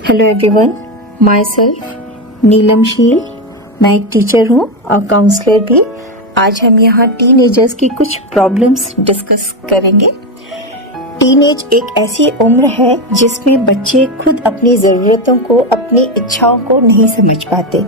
Hello everyone, my self नीलम शील। मैं एक टीचर हूँ और काउंसलर भी। आज हम यहाँ टीनेजर्स की कुछ प्रॉब्लम्स डिस्कस करेंगे। टीनेज एक ऐसी उम्र है जिसमें बच्चे खुद अपनी ज़रूरतों को, अपनी इच्छाओं को नहीं समझ पाते।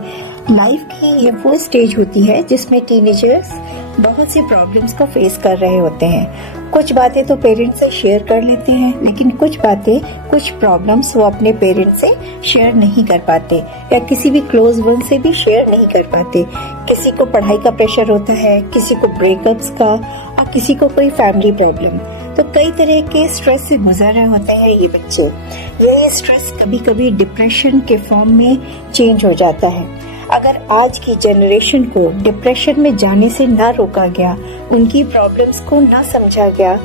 लाइफ की ये वो स्टेज होती है जिसमें टीनेजर्स बहुत सी प्रॉब्लम्स को फेस कर रहे होते हैं। कुछ बातें तो पेरेंट्स से शेयर कर लेते हैं, लेकिन कुछ प्रॉब्लम्स वो अपने पेरेंट्स से शेयर नहीं कर पाते या किसी भी क्लोज वन से भी शेयर नहीं कर पाते। किसी को पढ़ाई का प्रेशर होता है, किसी को ब्रेकअप्स का, और किसी को कोई फैमिली प्रॉब्लम। तो कई तरह के स्ट्रेस से गुजर रहे होते हैं ये बच्चे। यही स्ट्रेस कभी कभी डिप्रेशन के फॉर्म में चेंज हो जाता है। अगर आज की जनरेशन को डिप्रेशन में जाने से ना रोका गया, उनकी प्रॉब्लम्स को ना समझा गया,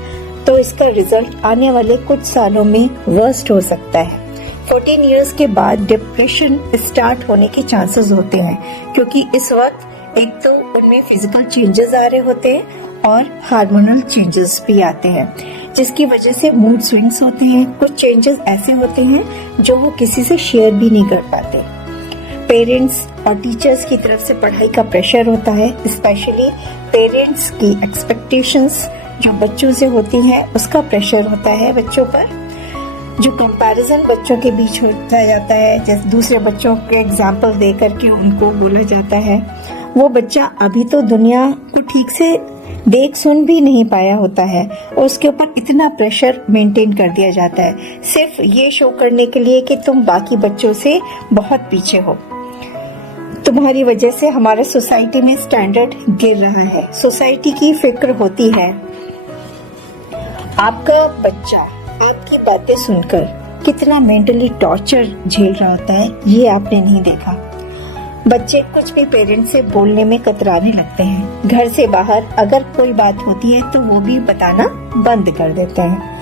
तो इसका रिजल्ट आने वाले कुछ सालों में वर्स्ट हो सकता है। 14 इयर्स के बाद डिप्रेशन स्टार्ट होने के चांसेस होते हैं, क्योंकि इस वक्त एक तो उनमें फिजिकल चेंजेस आ रहे होते हैं और हार्मोनल चेंजेस भी आते हैं, जिसकी वजह से मूड स्विंग्स होते हैं। कुछ चेंजेस ऐसे होते हैं जो वो किसी से शेयर भी नहीं कर पाते। पेरेंट्स और टीचर्स की तरफ से पढ़ाई का प्रेशर होता है, स्पेशली पेरेंट्स की एक्सपेक्टेशंस जो बच्चों से होती हैं उसका प्रेशर होता है बच्चों पर। जो कंपैरिजन बच्चों के बीच होता जाता है, जैसे दूसरे बच्चों के एग्जाम्पल दे करके उनको बोला जाता है, वो बच्चा अभी तो दुनिया को ठीक से देख सुन भी नहीं पाया होता है और उसके ऊपर इतना प्रेशर मेंटेन कर दिया जाता है, सिर्फ ये शो करने के लिए कि तुम बाकी बच्चों से बहुत पीछे हो। तुम्हारी वजह से हमारे सोसाइटी में स्टैंडर्ड गिर रहा है। सोसाइटी की फिक्र होती है। आपका बच्चा आपकी बातें सुनकर कितना मेंटली टॉर्चर झेल रहा होता है, ये आपने नहीं देखा। बच्चे कुछ भी पेरेंट्स से बोलने में कतराने लगते हैं। घर से बाहर अगर कोई बात होती है तो वो भी बताना बंद कर देते हैं।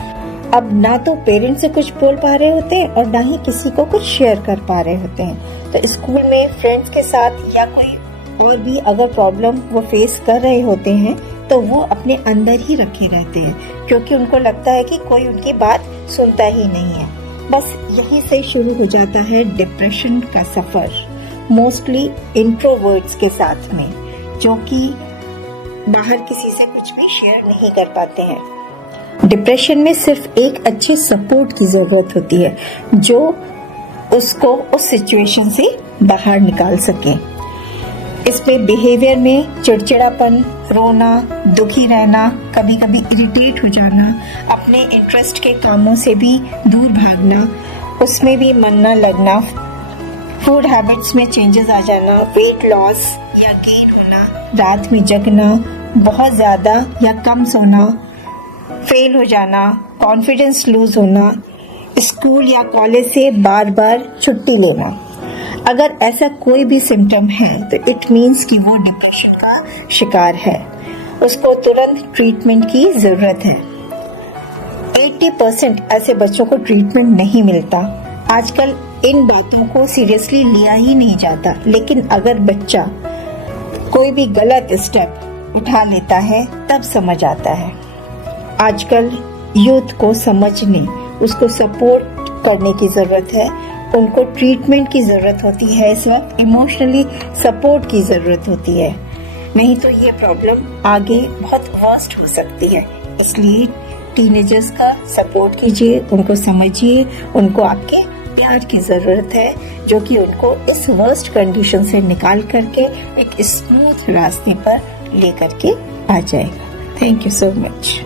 अब ना तो पेरेंट्स से कुछ बोल पा रहे होते हैं और ना ही किसी को कुछ शेयर कर पा रहे होते हैं। तो स्कूल में फ्रेंड्स के साथ या कोई और भी अगर प्रॉब्लम वो फेस कर रहे होते हैं तो वो अपने अंदर ही रखे रहते हैं, क्योंकि उनको लगता है कि कोई उनकी बात सुनता ही नहीं है। बस यही से शुरू हो जाता है डिप्रेशन का सफर, मोस्टली इंट्रोवर्ट्स के साथ में, जो कि बाहर किसी से कुछ भी शेयर नहीं कर पाते हैं। डिप्रेशन में सिर्फ एक अच्छे सपोर्ट की जरूरत होती है जो उसको उस सिचुएशन से बाहर निकाल सके। इसमें बिहेवियर में चिड़चिड़ापन, रोना, दुखी रहना, कभी कभी इरिटेट हो जाना, अपने इंटरेस्ट के कामों से भी दूर भागना, उसमें भी मन न लगना, फूड हैबिट्स में चेंजेस आ जाना, वेट लॉस या गेन होना, रात में जगना, बहुत ज्यादा या कम सोना, फेल हो जाना, कॉन्फिडेंस लूज होना, स्कूल या कॉलेज से बार बार छुट्टी लेना। अगर ऐसा कोई भी सिम्टम है तो इट मीन्स कि वो डिप्रेशन का शिकार है। उसको तुरंत ट्रीटमेंट की जरूरत है। 80% ऐसे बच्चों को ट्रीटमेंट नहीं मिलता। आजकल इन बातों को सीरियसली लिया ही नहीं जाता, लेकिन अगर बच्चा कोई भी गलत स्टेप उठा लेता है तब समझ आता है। आजकल यूथ को समझने, उसको सपोर्ट करने की जरूरत है। उनको ट्रीटमेंट की जरूरत होती है। इस वक्त इमोशनली सपोर्ट की जरूरत होती है, नहीं तो ये प्रॉब्लम आगे बहुत वर्स्ट हो सकती है। इसलिए टीनेजर्स का सपोर्ट कीजिए, उनको समझिए, उनको आपके प्यार की जरूरत है, जो कि उनको इस वर्स्ट कंडीशन से निकाल करके एक स्मूथ रास्ते पर लेकर के आ जाएगा। Thank you so much.